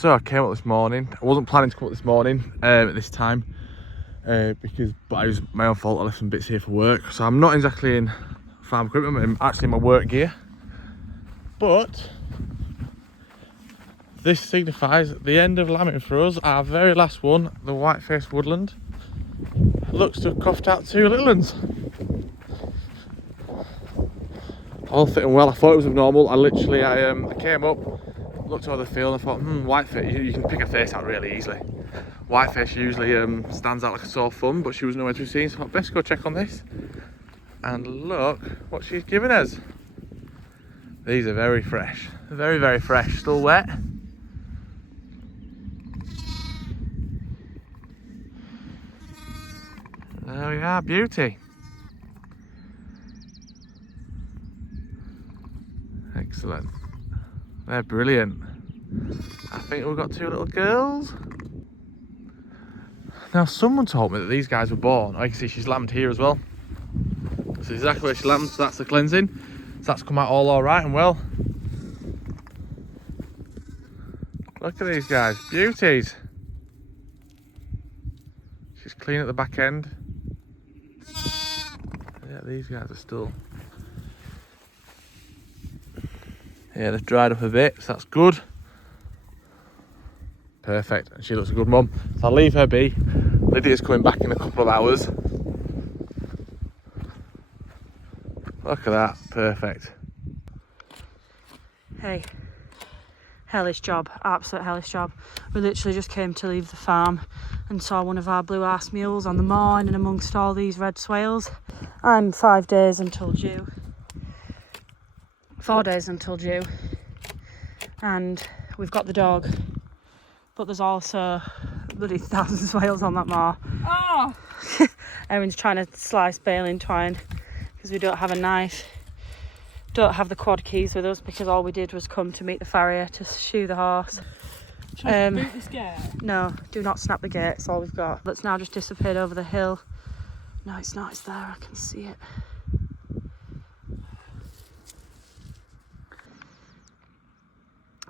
so I came up this morning. I wasn't planning to come up this morning at this time but it was my own fault. I left some bits here for work, so I'm not exactly in farm equipment. I'm actually in my work gear, but this signifies the end of lambing for us. Our very last one, the white-faced woodland, looks to have coughed out 2 little ones. All fitting well. I thought it was abnormal. I came up, looked over the field, and I thought, whiteface, you can pick a face out really easily. Whiteface usually stands out like a sore thumb, but she was nowhere to be seen, so I thought, best go check on this. And look what she's given us. These are very fresh. Very, very fresh. Still wet. There we are, beauty. Excellent. They're brilliant. I think we've got 2 little girls. Now, someone told me that these guys were born. I can see she's lambed here as well. That's exactly where she lambed, so that's the cleansing. So that's come out all alright and well. Look at these guys, beauties. She's clean at the back end. Yeah, these guys are still... Yeah, they've dried up a bit, so that's good. Perfect, and she looks a good mum. So I'll leave her be. Lydia's coming back in a couple of hours. Look at that, perfect. Hey, hellish job, absolute hellish job. We literally just came to leave the farm and saw one of our blue arse mules on the moor and amongst all these red swales. I'm 5 days until due. 4 days until due. And we've got the dog, but there's also bloody 1,000 swales on that moor. Oh! Erin's trying to slice baling twine because we don't have a knife. Don't have the quad keys with us because all we did was come to meet the farrier to shoe the horse. Should I boot this gate? No, do not snap the gate, that's all we've got. That's now just disappeared over the hill. No, it's not, it's there, I can see it.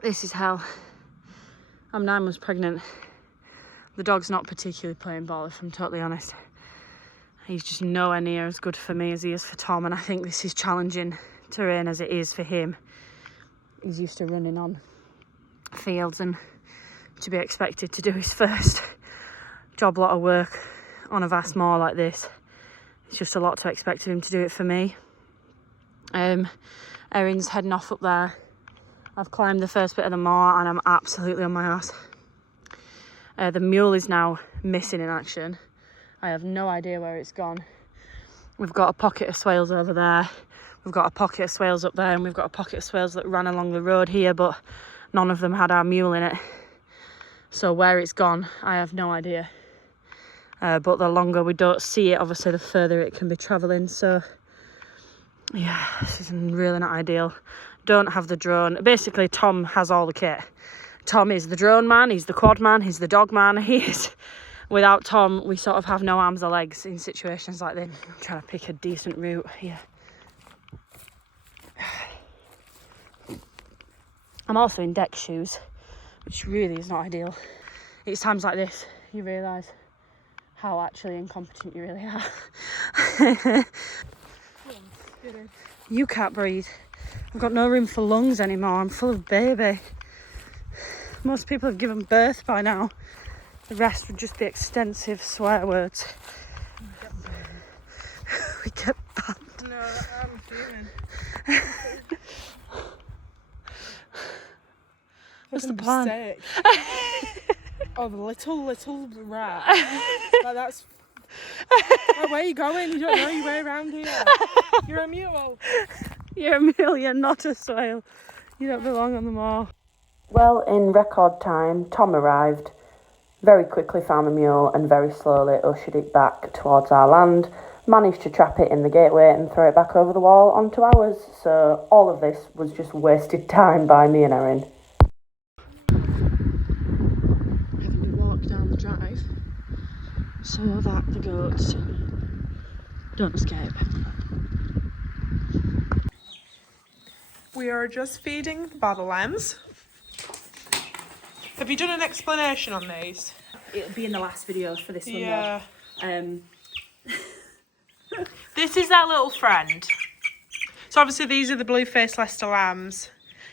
This is hell. I'm 9 months pregnant. The dog's not particularly playing ball, if I'm totally honest. He's just nowhere near as good for me as he is for Tom, and I think this is challenging terrain as it is for him. He's used to running on fields, and to be expected to do his first job lot of work on a vast moor like this, it's just a lot to expect of him to do it for me. Erin's heading off up there. I've climbed the first bit of the moor and I'm absolutely on my arse. The mule is now missing in action. I have no idea where it's gone. We've got a pocket of swales over there. We've got a pocket of swales up there, and we've got a pocket of swales that ran along the road here, but none of them had our mule in it. So where it's gone, I have no idea. But the longer we don't see it, obviously the further it can be travelling. So yeah, this is really not ideal. Don't have the drone. Basically, Tom has all the kit. Tom is the drone man, he's the quad man, he's the dog man. He is... Without Tom, we sort of have no arms or legs in situations like this. I'm trying to pick a decent route here. I'm also in deck shoes, which really is not ideal. It's times like this you realise how actually incompetent you really are. You can't breathe. I've got no room for lungs anymore. I'm full of baby. Most people have given birth by now. The rest would just be extensive swear words. We get banned. No, I'm fuming. What's the plan? Oh, the little rat. Like that's... Like, where are you going? You don't know your way around here. You're a mule. You're a mule, you're not a swale. You don't belong on the moor. Well, in record time, Tom arrived, very quickly found the mule and very slowly ushered it back towards our land, managed to trap it in the gateway and throw it back over the wall onto ours. So all of this was just wasted time by me and Erin. Having to walk down the drive so that the goats don't escape. We are just feeding the bottle lambs. Have you done an explanation on these? It'll be in the last video for this one. Yeah. Though. This is our little friend. So obviously these are the blue-faced Leicester lambs,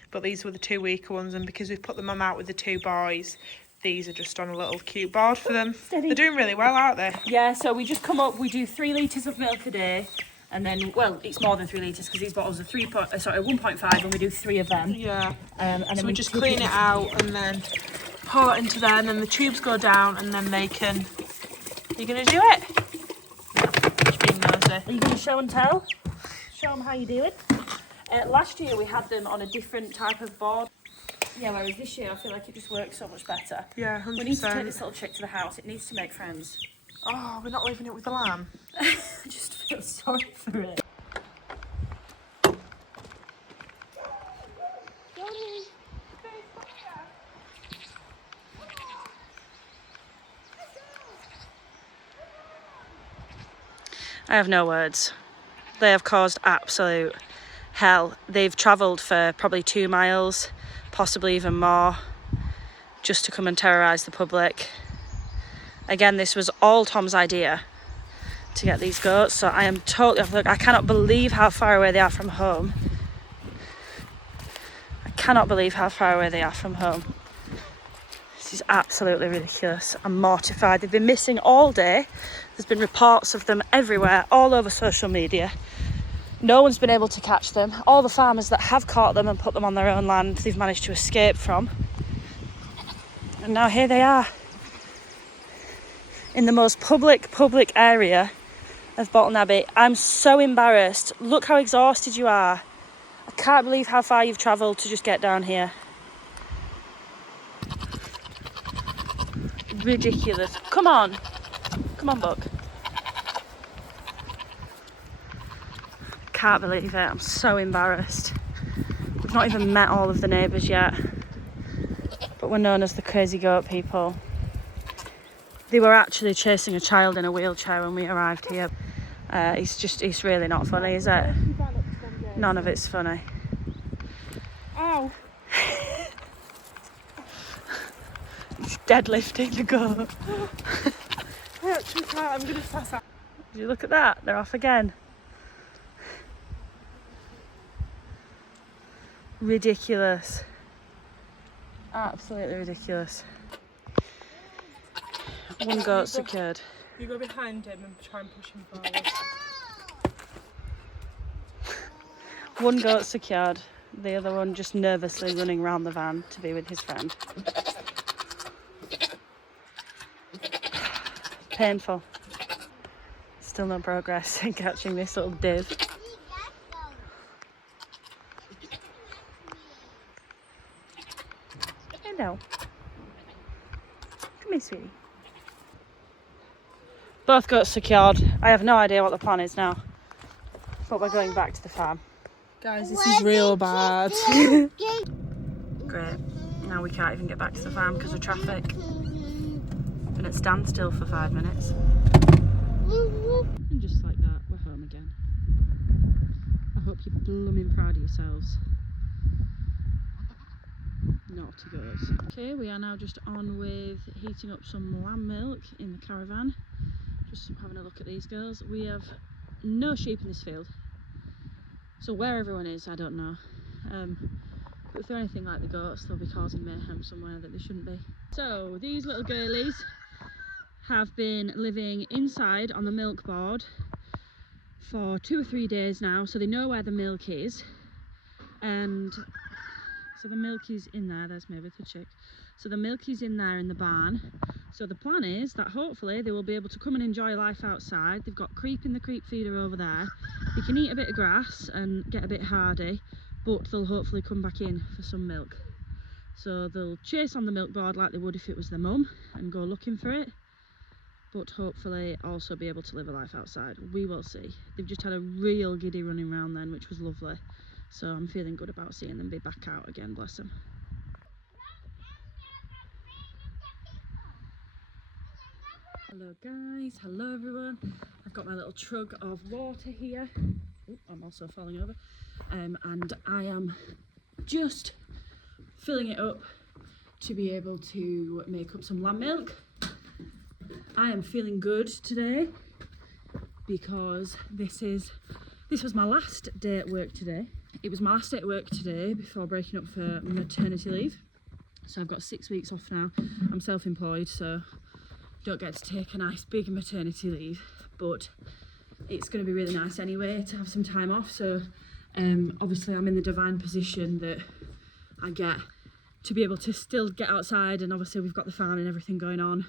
but these were the 2 weaker ones, and because we've put the mum out with the 2 boys, these are just on a little cute board for them. Steady. They're doing really well, aren't they? Yeah, so we just come up, we do 3 litres of milk a day, and then, well, it's more than 3 litres because these bottles are 1.5, and we do 3 of them. Yeah. And So then we just clean it out and then pour it into there, and then the tubes go down, and then they can... You're going to do it? Just being nosy. Are you going to show and tell? Show them how you do it. Last year we had them on a different type of board. Yeah, whereas this year I feel like it just works so much better. Yeah, 100%. We need to take this little chick to the house. It needs to make friends. Oh, we're not leaving it with the lamb. I just feel sorry for it. I have no words. They have caused absolute hell. They've travelled for probably 2 miles, possibly even more, just to come and terrorise the public. Again, this was all Tom's idea to get these goats, so I am totally, look, I cannot believe how far away they are from home. I cannot believe how far away they are from home. This is absolutely ridiculous. I'm mortified. They've been missing all day. There's been reports of them everywhere, all over social media. No one's been able to catch them. All the farmers that have caught them and put them on their own land, they've managed to escape from. And now here they are, in the most public area of Bolton Abbey. I'm so embarrassed. Look how exhausted you are. I can't believe how far you've travelled to just get down here. Ridiculous. Come on, Buck. Can't believe it. I'm so embarrassed. We've not even met all of the neighbours yet, but we're known as the crazy goat people. They were actually chasing a child in a wheelchair when we arrived here. It's really not funny, is it? None of it's funny. Ow. Deadlifting the goat. I actually can't. I'm going to pass out. Did you look at that? They're off again. Ridiculous. Absolutely ridiculous. One goat secured. You go behind him and try and push him forward. One goat secured. The other one just nervously running around the van to be with his friend. Painful. Still no progress in catching this little div. Hello. Come here, sweetie. Both goats secured. I have no idea what the plan is now, but we're going back to the farm. Guys, this is real bad. Great. Now we can't even get back to the farm because of traffic. Been at standstill for 5 minutes. And just like that, we're home again. I hope you're blooming proud of yourselves. Naughty goats. Okay, we are now just on with heating up some lamb milk in the caravan. Just having a look at these girls. We have no sheep in this field, so where everyone is, I don't know. But if they're anything like the goats, they'll be causing mayhem somewhere that they shouldn't be. So these little girlies have been living inside on the milk board for 2 or 3 days now, so they know where the milk is. And so the milk is in there. There's maybe the chick. So the milk is in there in the barn. So the plan is that hopefully they will be able to come and enjoy life outside. They've got Creep in the creep feeder over there. They can eat a bit of grass and get a bit hardy, but they'll hopefully come back in for some milk. So they'll chase on the milk board like they would if it was their mum and go looking for it, but hopefully also be able to live a life outside. We will see. They've just had a real giddy running around then, which was lovely. So I'm feeling good about seeing them be back out again, bless them. Hello guys, hello everyone. I've got my little trug of water here. Ooh, I'm also falling over. And I am just filling it up to be able to make up some lamb milk. I am feeling good today because this was my last day at work today. It was my last day at work today before breaking up for maternity leave. So I've got 6 weeks off now. I'm self-employed, so don't get to take a nice big maternity leave, but it's going to be really nice anyway to have some time off. So obviously I'm in the divine position that I get to be able to still get outside, and obviously we've got the farm and everything going on.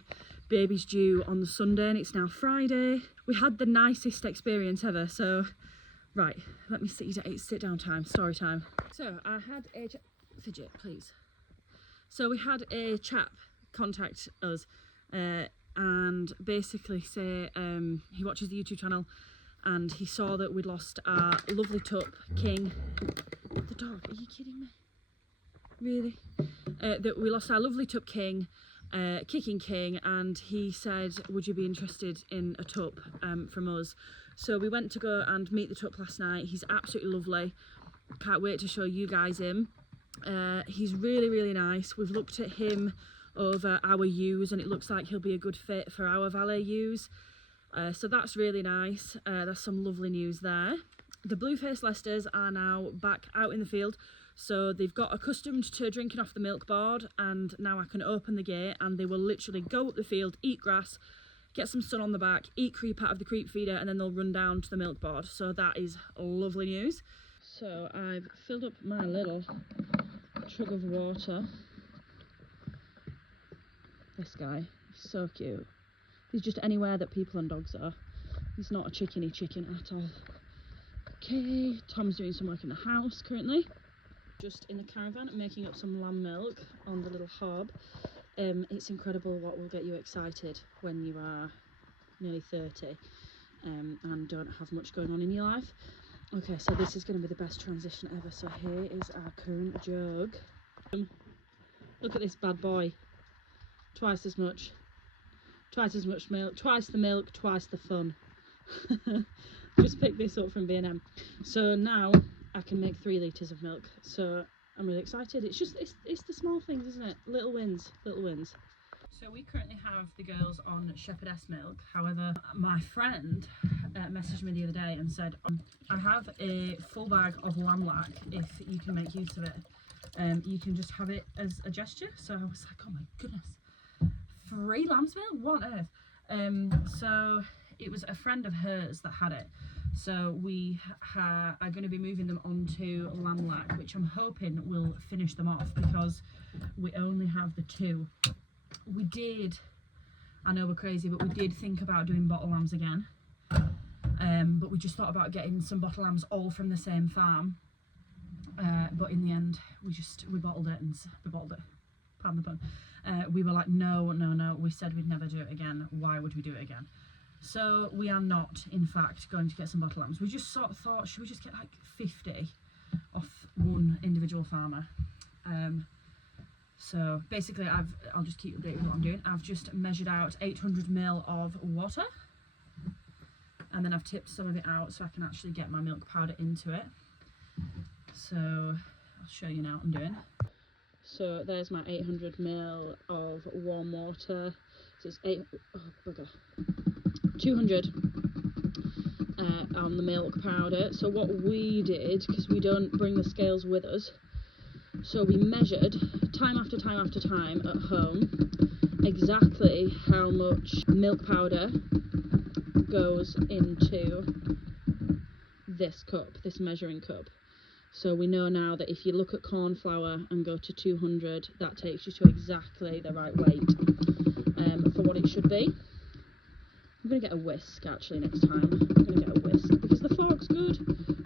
Baby's due on the Sunday and it's now Friday. We had the nicest experience ever. So right, let me sit down time, story time. So I had a fidget, please. So we had a chap contact us and basically say he watches the YouTube channel and he saw that we'd lost our lovely tup, King. The dog, are you kidding me? Really? That we lost our lovely tup, King, Kicking King, and he said, would you be interested in a tup from us? So we went to go and meet the tup last night. He's absolutely lovely. Can't wait to show you guys him. He's really, really nice. We've looked at him over our ewes and it looks like he'll be a good fit for our Valet ewes. So that's really nice. That's some lovely news there. The blue-faced Leicesters are now back out in the field. So they've got accustomed to drinking off the milk board, and now I can open the gate and they will literally go up the field, eat grass, get some sun on the back, eat creep out of the creep feeder, and then they'll run down to the milk board. So that is lovely news. So I've filled up my little jug of water. This guy, he's so cute. He's just anywhere that people and dogs are. He's not a chickeny chicken at all. Okay, Tom's doing some work in the house currently. Just in the caravan making up some lamb milk on the little hob. It's incredible what will get you excited when you are nearly 30 and don't have much going on in your life. Okay, so this is going to be the best transition ever. So here is our current jug. Look at this bad boy. Twice as much milk, twice the milk, twice the fun. Just picked this up from B&M. So now I can make 3 litres of milk, so I'm really excited. It's just it's the small things, isn't it? Little wins, little wins. So we currently have the girls on Shepherdess milk. However, my friend messaged me the other day and said, I have a full bag of lamb lac if you can make use of it. You can just have it as a gesture. So I was like, oh my goodness, free lamb's milk? What on earth? So it was a friend of hers that had it. So we are going to be moving them onto lamb lac, which I'm hoping will finish them off because we only have the 2. We did, I know we're crazy, but we did think about doing bottle lambs again. But we just thought about getting some bottle lambs all from the same farm. But in the end, we bottled it. Pardon the pun. We were like, no, we said we'd never do it again. Why would we do it again? So we are not, in fact, going to get some bottle lambs. We just sort of thought, should we just get like 50 off one individual farmer? So basically, I'll just keep you updated with what I'm doing. I've just measured out 800 ml of water, and then I've tipped some of it out so I can actually get my milk powder into it. So I'll show you now what I'm doing. So there's my 800 ml of warm water. So it's 200 on the milk powder. So what we did, because we don't bring the scales with us, so we measured time after time after time at home exactly how much milk powder goes into this cup, this measuring cup. So we know now that if you look at corn flour and go to 200, that takes you to exactly the right weight for what it should be. I'm going to get a whisk actually next time. I'm going to get a whisk because the fork's good,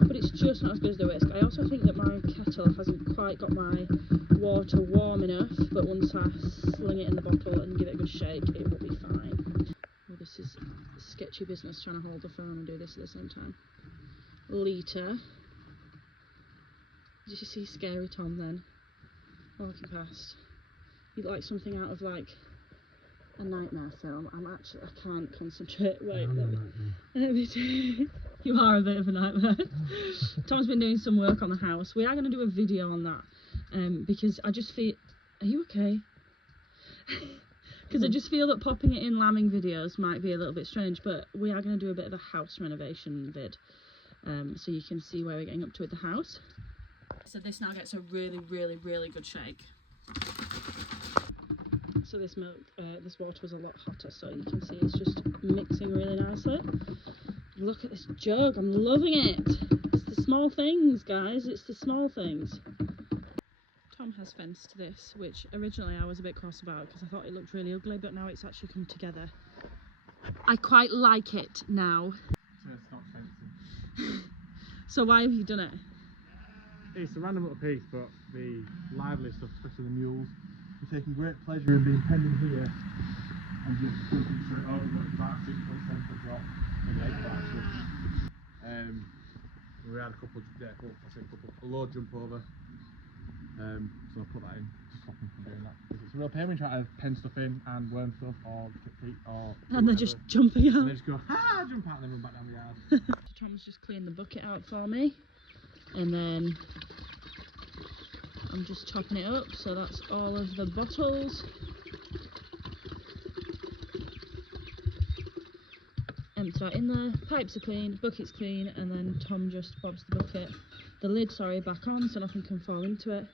but it's just not as good as the whisk. I also think that my kettle hasn't quite got my water warm enough, but once I sling it in the bottle and give it a good shake, it will be fine. Oh, this is sketchy business trying to hold the phone and do this at the same time. Litre. Did you see Scary Tom then? Walking past. You'd like something out of like a nightmare film. I can't concentrate. Wait, let me do. You are a bit of a nightmare. Tom's been doing some work on the house. We are going to do a video on that because I just feel. Are you okay? Because I just feel that popping it in lambing videos might be a little bit strange, but we are going to do a bit of a house renovation vid, so you can see where we're getting up to with the house. So this now gets a really, really, really good shake. So this water was a lot hotter, so you can see it's just mixing really nicely. Look at this jug, I'm loving it. It's the small things, guys, it's the small things. Tom has fenced this, which originally I was a bit cross about because I thought it looked really ugly, but now it's actually come together. I quite like it now. So it's not fencing. So why have you done it? It's a random little piece, but the lively stuff, especially the mules, are taking great pleasure in being penned in here and just jumping straight over about 6 foot centre drop in the 8 actually. We had a couple, a low jump over. So I'll put that in to stop them from doing that. Because it's a real pain when you try to pen stuff in and worm stuff or feet or. And they're just jumping out. And they just go, ha! Jump out and then run back down the yard. Tom's just cleaned the bucket out for me, and then I'm just topping it up. So that's all of the bottles. Empty that in there. Pipes are clean, bucket's clean, and then Tom just bobs the bucket, the lid, sorry, back on so nothing can fall into it.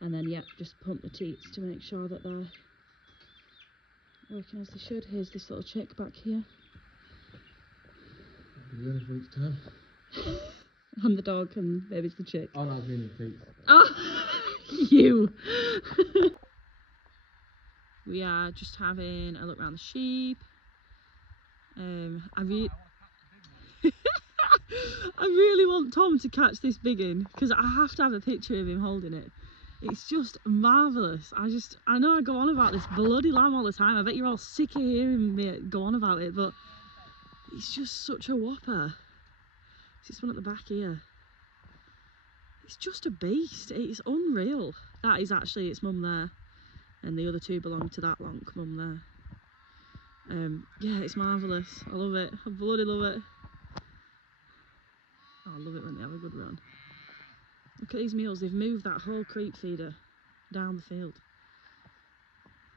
And then, yeah, just pump the teats to make sure that they're working as they should. Here's this little chick back here. You're ready for each time? I'm the dog and baby's the chick. Oh no, I was meaning teats. Oh, you! We are just having a look around the sheep. I really want Tom to catch this big one because I have to have a picture of him holding it. It's just marvellous. I know I go on about this bloody lamb all the time. I bet you're all sick of hearing me go on about it, but it's just such a whopper. It's this one at the back here. It's just a beast. It's unreal. That is actually its mum there, and the other two belong to that lonk mum there. Yeah, it's marvellous. I love it. I bloody love it. Oh, I love it when they have a good run. Look at these mules. They've moved that whole creep feeder down the field.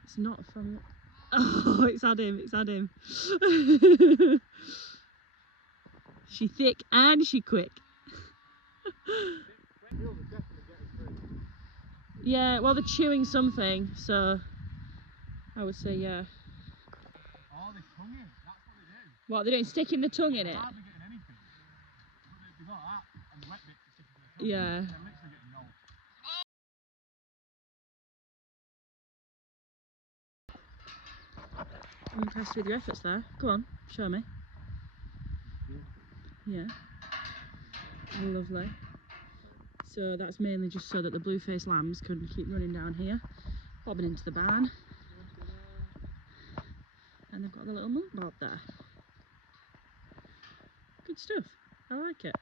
It's not from... Oh, it's had him. It's had him. She thick and she quick. Yeah, well, they're chewing something, so I would say yeah. Oh, they're tonguing. That's what they do. What, they're doing? Sticking the tongue in it? They're hardly getting anything. But they've got that and the wet bit to stick to the tongue. Yeah. They're literally getting no. I'm impressed with your efforts there. Go on, show me. Yeah. Lovely. So that's mainly just so that the blue-faced lambs can keep running down here, bobbing into the barn. And they've got the little monk bob there. Good stuff. I like it.